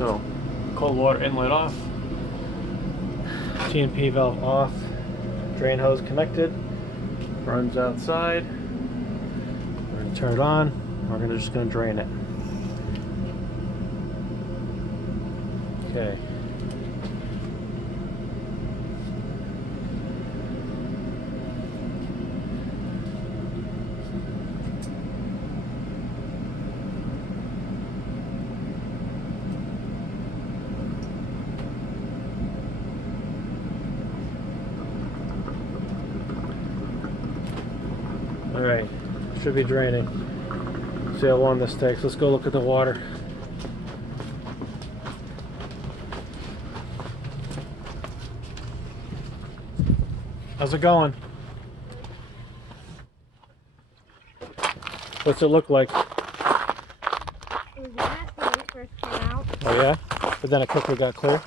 So, cold water inlet off, T&P valve off, drain hose connected, runs outside. We're going to turn it on. We're just going to drain it. Okay. All right, should be draining. See how long this takes. Let's go look at the water. How's it going? What's it look like? It was nasty when it first came out. Oh yeah? But then it quickly got clear?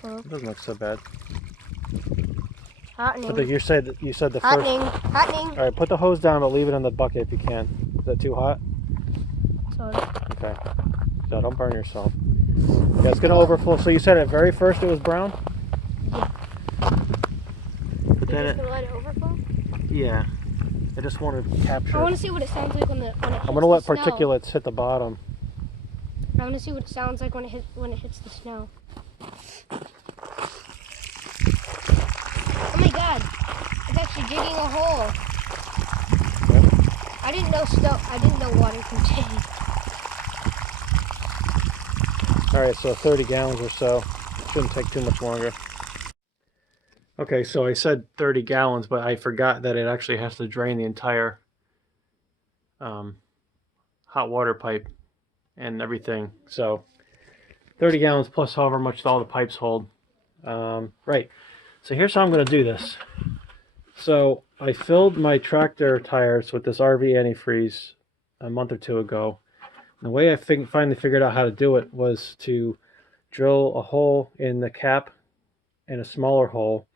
So, It doesn't look so bad. hottening. But you said the first... Hottening. Alright, put the hose down but leave it in the bucket if you can. Is that too hot? So, Okay. So don't burn yourself. Yeah, it's gonna overflow. So you said at very first it was brown? yeah. But then You're it... just gonna let it overflow? Yeah. I just want to capture I want to see what it sounds like when it hits I'm gonna let the snow. particulates hit the bottom. I want to see what it sounds like when it hits the snow. Oh my god! It's actually digging a hole. Yep. I didn't know water can dig. Alright, so 30 gallons or so. Shouldn't take too much longer. Okay, so I said 30 gallons, but I forgot that it actually has to drain the entire hot water pipe and everything. So 30 gallons plus however much all the pipes hold. Right, so here's how I'm going to do this. So I filled my tractor tires with this RV antifreeze a month or two ago. The way I finally figured out how to do it was to drill a hole in the cap and a smaller hole,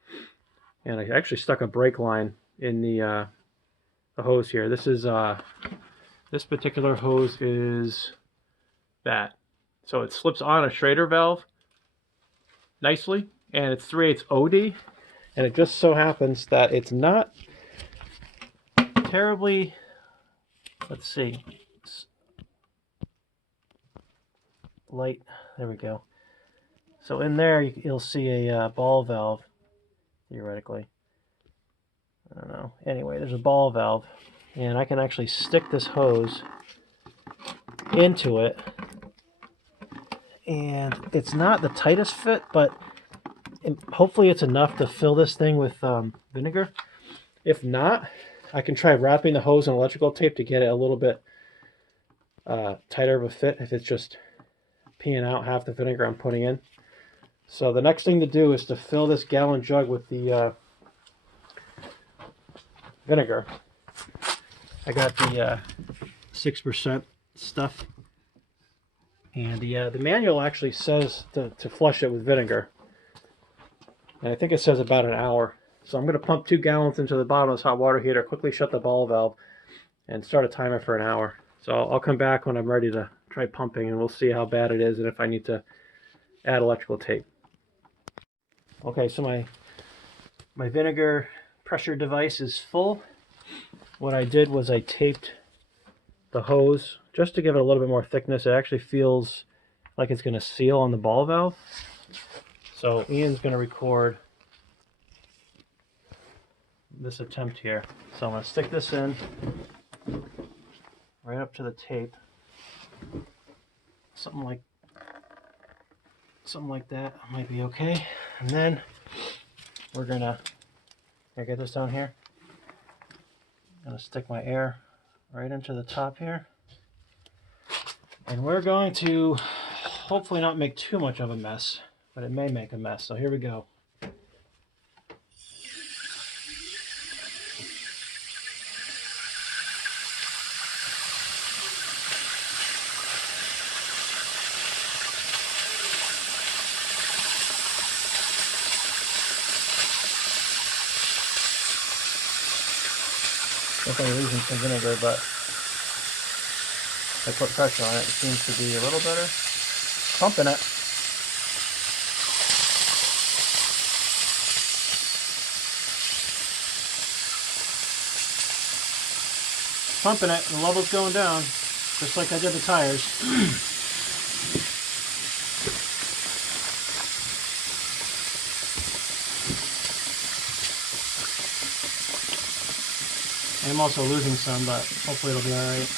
and I actually stuck a brake line in the hose here. This is this particular hose is that, so it slips on a Schrader valve nicely, and it's 3/8 OD, and it just so happens that it's not terribly, let's see, light. There we go. So in there you'll see a ball valve, theoretically. I don't know. Anyway, there's a ball valve, and I can actually stick this hose into it, and it's not the tightest fit, but hopefully it's enough to fill this thing with vinegar. If not, I can try wrapping the hose in electrical tape to get it a little bit tighter of a fit if it's just peeing out half the vinegar I'm putting in. So the next thing to do is to fill this gallon jug with the vinegar. I got the 6% stuff, and the manual actually says to flush it with vinegar, and I think it says about an hour. So I'm going to pump 2 gallons into the bottom of this hot water heater, quickly shut the ball valve, and start a timer for an hour. So I'll come back when I'm ready to try pumping, and we'll see how bad it is and if I need to add electrical tape. Okay, so my vinegar pressure device is full. What I did was I taped the hose just to give it a little bit more thickness. It actually feels like it's going to seal on the ball valve. So Ian's going to record this attempt here. So I'm going to stick this in right up to the tape. Something like that might be okay. And then we're gonna, can I get this down here? I'm gonna stick my air right into the top here, and we're going to hopefully not make too much of a mess, but it may make a mess. So here we go. Definitely losing some vinegar, but I put pressure on it. It seems to be a little better. Pumping it. Pumping it, and the level's going down, just like I did the tires. I'm also losing some, but hopefully it'll be alright.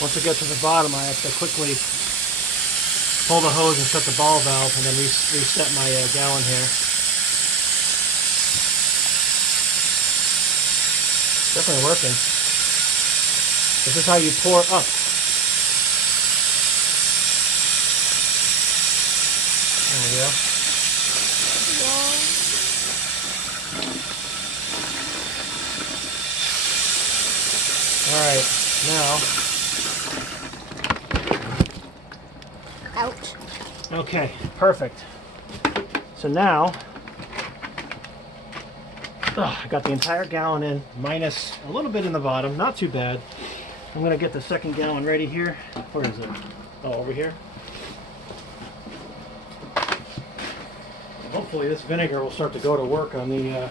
Once it gets to the bottom, I have to quickly pull the hose and shut the ball valve, and then reset my gallon here. Definitely working. This is how you pour up. There we go. Alright, now. Ouch. Okay, perfect. So now, I got the entire gallon in, minus a little bit in the bottom, not too bad. I'm gonna get the second gallon ready here. Where is it? Oh, over here. Hopefully this vinegar will start to go to work on the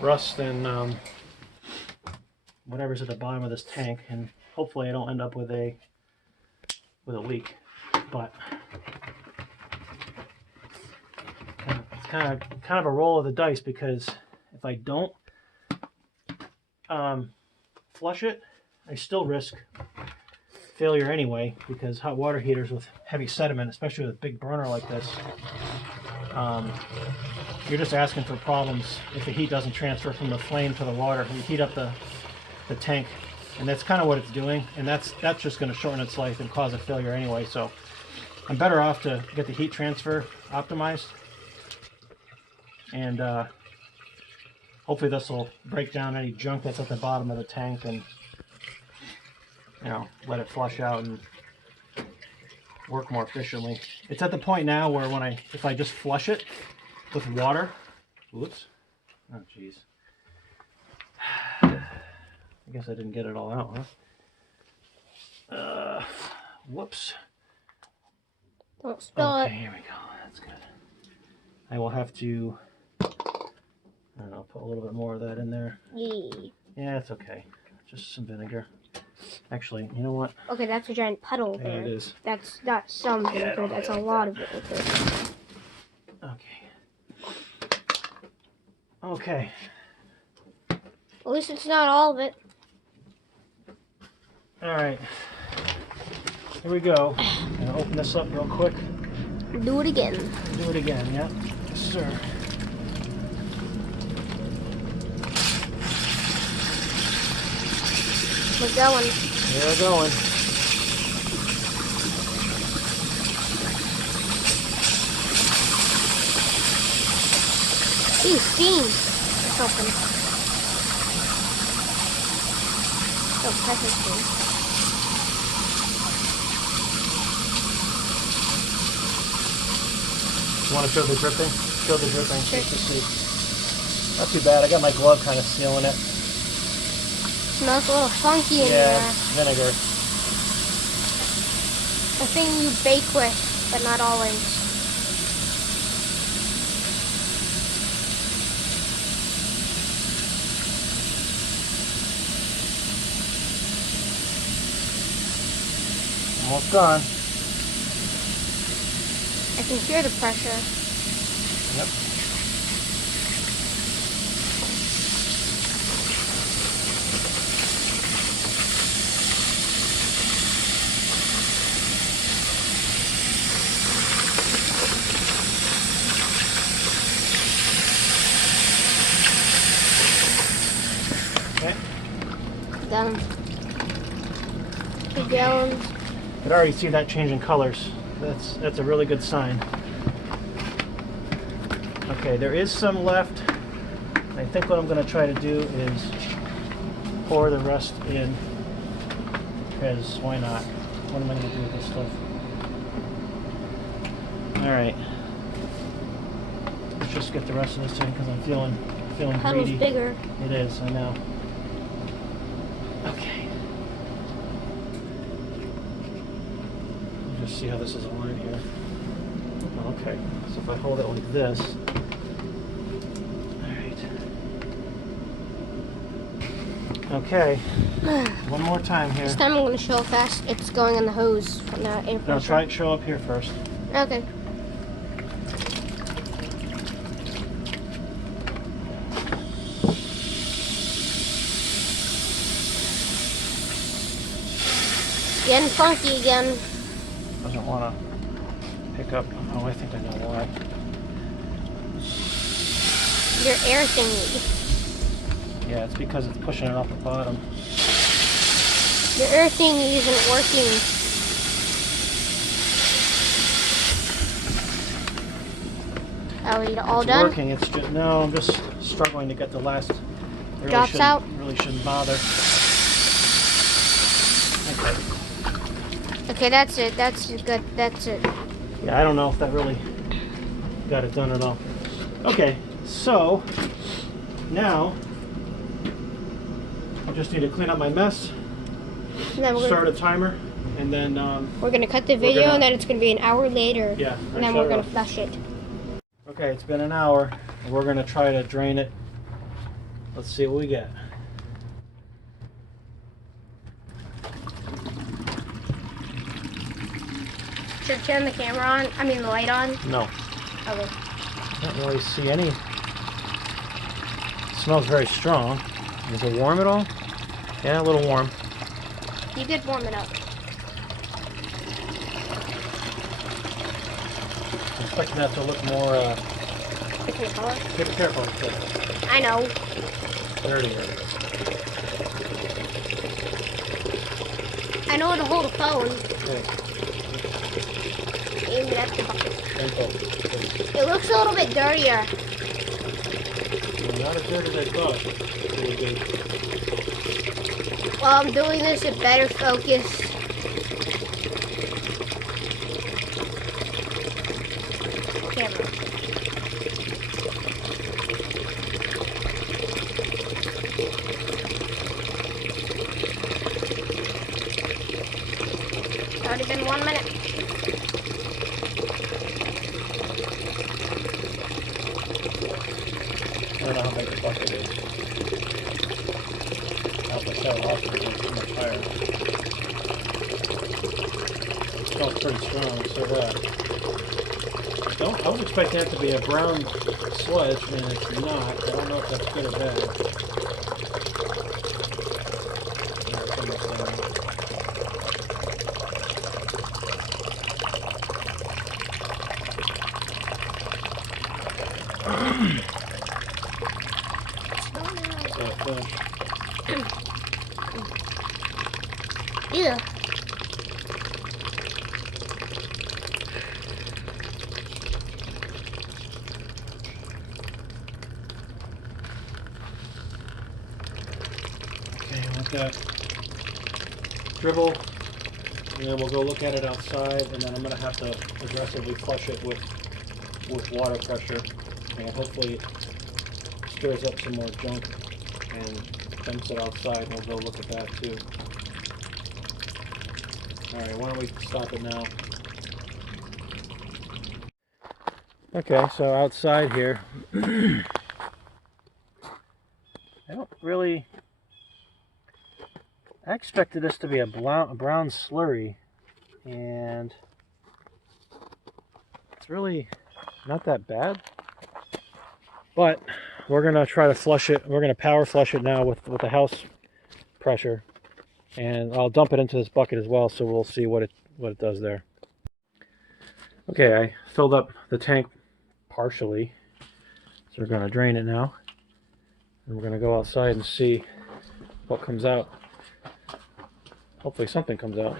rust and whatever's at the bottom of this tank, and hopefully I don't end up with a leak. But it's kind of a roll of the dice, because if I don't flush it, I still risk failure anyway, because hot water heaters with heavy sediment, especially with a big burner like this, you're just asking for problems if the heat doesn't transfer from the flame to the water. You heat up the tank, and that's kind of what it's doing, and that's just going to shorten its life and cause a failure anyway. So I'm better off to get the heat transfer optimized, and hopefully this will break down any junk that's at the bottom of the tank, and let it flush out and work more efficiently. It's at the point now where if I just flush it with water, whoops, oh jeez, I guess I didn't get it all out, huh? Whoops. Don't spill it. Okay, here we go. That's good. I will have to, I don't know, put a little bit more of that in there. Yeah, it's okay. Just some vinegar. Actually, you know what? Okay, that's a giant puddle there. Yeah, it is. That's not some vinegar, that's a lot of vinegar. Okay. Okay. At least it's not all of it. Alright. Here we go. I'm going to open this up real quick. Do it again. Do it again, yeah? Yes, sir. We're going. We're going. Ooh, steam. Or something. Oh, pepper steam. You want to show the dripping? Show the dripping. Sure. Just to see. Not too bad. I got my glove kind of sealing it. Smells a little funky in Yeah, there. vinegar. The thing you bake with, but not always. Almost gone. I can hear the pressure. Yep. Okay. Done. 2 gallons. I could already see that change in colors. That's a really good sign. Okay, there is some left I think what I'm going to try to do is pour the rest in, because why not? What am I going to do with this stuff? Alright. Let's just get the rest of this in because I'm feeling Puddle's greedy. bigger. It is, I know. Okay. Just see how this is aligned here. Okay, so if I hold it like this. Alright. Okay. One more time here. This time I'm going to show how fast it's going in the hose from the air pressure. Now try it, show up here first. Okay. Getting funky again. Doesn't want to pick up. Oh, I think I know why. Your air thingy. Yeah, it's because it's pushing it off the bottom. Your air thingy isn't working. Are we all It's done? working. It's just no. I'm just struggling to get the last. Drops out. Really shouldn't bother. Okay. Okay, that's it. That's good. That's it. Yeah, I don't know if that really got it done at all. Okay, so now I just need to clean up my mess, And then start a timer, and then we're gonna cut the video, and then it's gonna be an hour later. yeah, And then we're gonna flush it. Okay, it's been an hour, and we're gonna try to drain it. Let's see what we get. Should I turn the camera on? I mean the light on? No, Okay. can't really see any. It smells very strong. Is it warm at all? Yeah, a little warm. You could warm it up. I'm expecting that to look more. Different color. Be careful, I know. dirtier. I know how to hold a phone. Okay. Aim it at the bucket. Info. It looks a little bit dirtier. Not as good as I thought it would be. While I'm doing this, it better focus. Camera. It's already been 1 minute. I don't know how big the bucket is. I'll have to set it off because it's too much higher. It smells pretty strong, so that. I was expecting that to be a brown sludge, and it's not. I don't know if that's good or bad. Yeah, it's almost there. Yeah. Okay, let that dribble, and then we'll go look at it outside, and then I'm going to have to aggressively flush it with water pressure, and hopefully it stirs up some more junk and dumps it outside, and we'll go look at that too. Alright, why don't we stop it now? Okay, so outside here, I don't really... I expected this to be a brown slurry, and it's really not that bad. But we're going to try to flush it. We're going to power flush it now with the house pressure. And I'll dump it into this bucket as well, so we'll see what it does there. Okay, I filled up the tank partially. So we're going to drain it now. And we're going to go outside and see what comes out. Hopefully something comes out.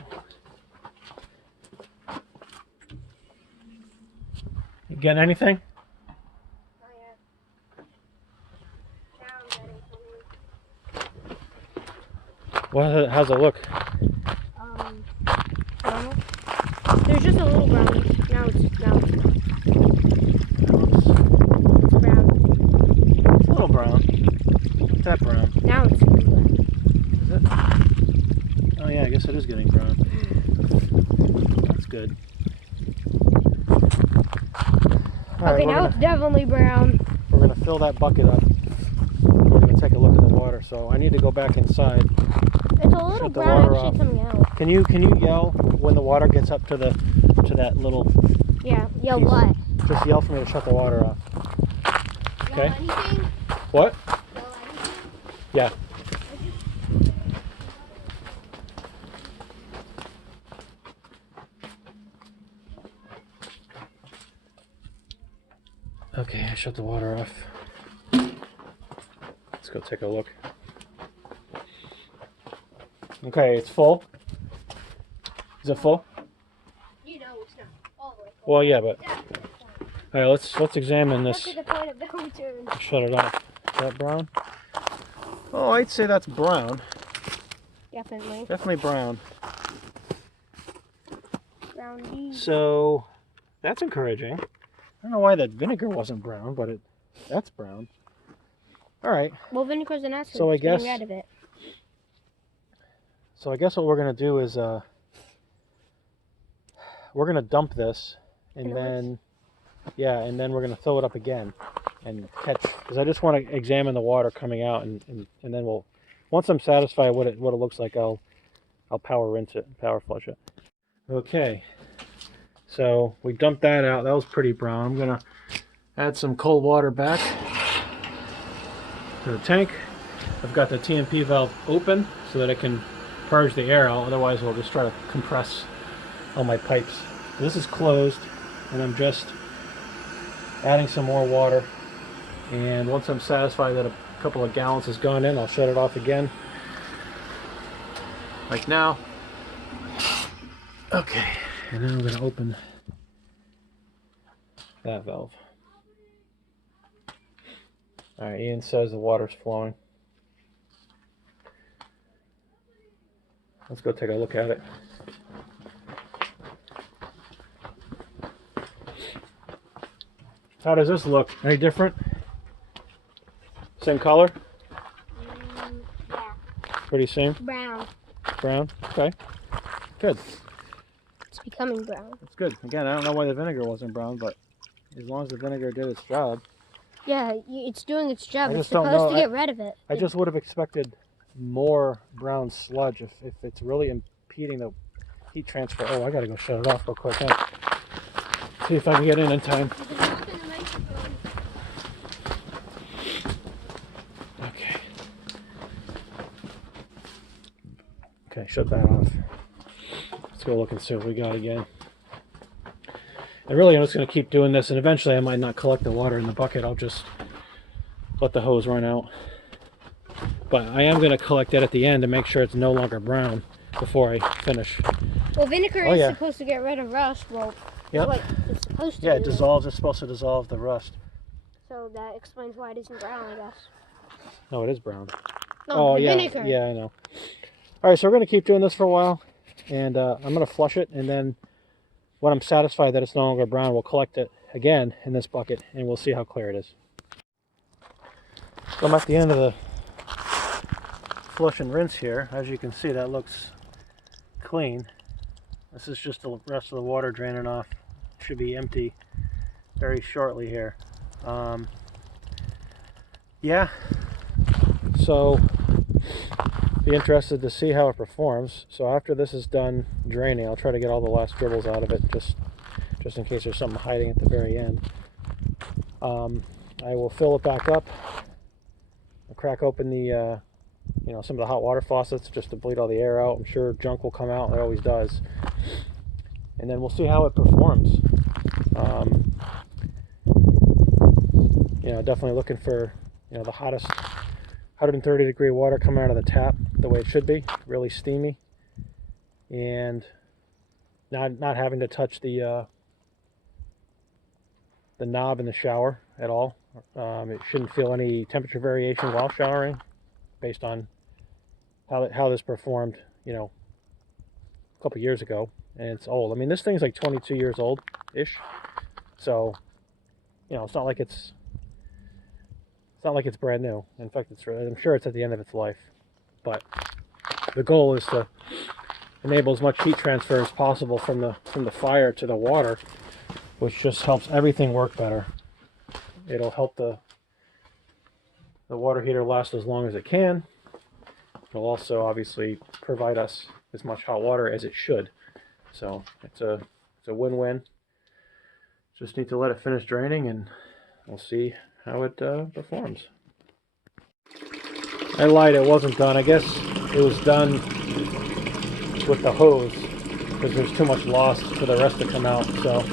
You getting anything? Oh, yeah. Well, how's it look? Normal. There's just a little brown. Now it's brown. It's a little brown. Not that brown. Now it's brown. Is it? Oh yeah, I guess it is getting brown. That's good. All Okay, right, now it's definitely brown. we're gonna fill that bucket up. We're gonna take a look at the water. So I need to go back inside. It's a little Shut the brown water actually off. coming out. Can you yell when the water gets up to that little? Yeah. Yeah. Piece. What? Just yell for me to shut the water off. Okay. Anything? What? Yeah. Okay, I shut the water off. Let's go take a look. Okay, it's full. Is it full? You know it's not all the way full. Well, yeah, but all right. Let's examine That's this. the point of the home turn. Shut it off. Is that brown? Oh, I'd say that's brown. Definitely. Definitely brown. Brownie. So that's encouraging. I don't know why that vinegar wasn't brown, but that's brown. All right. Well, vinegar's an acid. So I it's getting guess- rid of it. So I guess what we're gonna do is we're gonna dump this, and then we're gonna fill it up again and catch, because I just want to examine the water coming out, and then once I'm satisfied what it looks like, I'll power rinse it, power flush it. Okay, so we dumped that out. That was pretty brown. I'm gonna add some cold water back to the tank. I've got the TMP valve open so that it can purge the air out, otherwise we'll just try to compress all my pipes. This is closed, and I'm just adding some more water, and once I'm satisfied that a couple of gallons has gone in, I'll shut it off again, like now. Okay, and then I'm going to open that valve. Alright, Ian says the water's flowing. Let's go take a look at it. How does this look? Any different? Same color? Yeah. Pretty same? Brown. Brown? Okay. Good. It's becoming brown. That's good. Again, I don't know why the vinegar wasn't brown, but as long as the vinegar did its job. Yeah, it's doing its job. I It's just don't supposed know. to get rid of it. I just would have expected more brown sludge if it's really impeding the heat transfer. Oh, I gotta go shut it off real quick. Huh? See if I can get in time. Okay. Okay, shut that off. Let's go look and see what we got again. And really, I'm just going to keep doing this, and eventually I might not collect the water in the bucket. I'll just let the hose run out. But I am going to collect it at the end to make sure it's no longer brown before I finish. Well, vinegar Oh, is yeah. supposed to get rid of rust. Well, Yep. that's what it's supposed to Yeah, do. it dissolves. It's supposed to dissolve the rust. So that explains why it isn't brown, I guess. No, it is brown. No, the yeah, vinegar. yeah, I know. All right, so we're going to keep doing this for a while, and I'm going to flush it, and then when I'm satisfied that it's no longer brown, we'll collect it again in this bucket, and we'll see how clear it is. So I'm at the end of the flush and rinse here. As you can see, that looks clean. This is just the rest of the water draining off. Should be empty very shortly here. Yeah, so be interested to see how it performs. So after this is done draining, I'll try to get all the last dribbles out of it, just in case there's something hiding at the very end. I will fill it back up. I'll crack open the some of the hot water faucets just to bleed all the air out. I'm sure junk will come out, it always does. And then we'll see how it performs. Definitely looking for the hottest 130-degree water coming out of the tap the way it should be, really steamy, and not having to touch the knob in the shower at all. It shouldn't feel any temperature variation while showering based on how this performed, you know, a couple years ago, and it's old. I mean, this thing's like 22 years old ish, so you know, it's not like it's brand new. In fact, I'm sure it's at the end of its life. But the goal is to enable as much heat transfer as possible from the fire to the water, which just helps everything work better. It'll help the water heater last as long as it can. It'll also obviously provide us as much hot water as it should. So it's a win-win. Just need to let it finish draining, and we'll see how it performs. I lied, it wasn't done. I guess it was done with the hose because there's too much loss for the rest to come out. So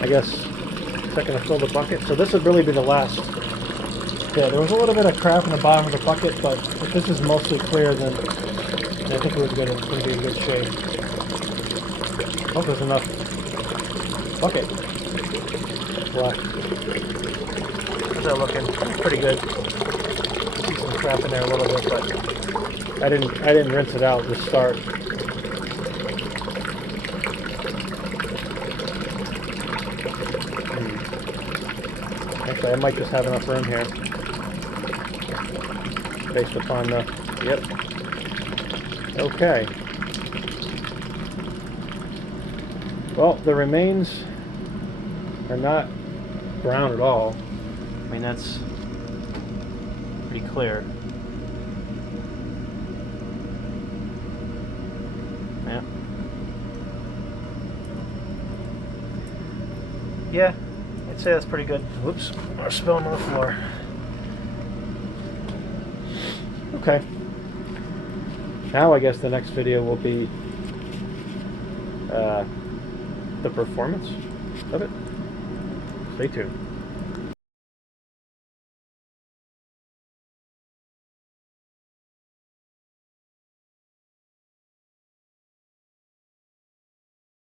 I guess checking to fill the bucket. So this would really be the last. Yeah, there was a little bit of crap in the bottom of the bucket, but if this is mostly clear, then I think we're good. It's going to be in good shape. Hope there's enough bucket left. How's that looking? Pretty good. See some crap in there a little bit, but I didn't rinse it out to start. Actually, I might just have enough room here, based upon the. Yep. Okay. Well, the remains are not brown at all. I mean, that's pretty clear. Yeah. Yeah, I'd say that's pretty good. Whoops, I'm spilling on the floor. Okay. Now I guess the next video will be the performance of it. Stay tuned.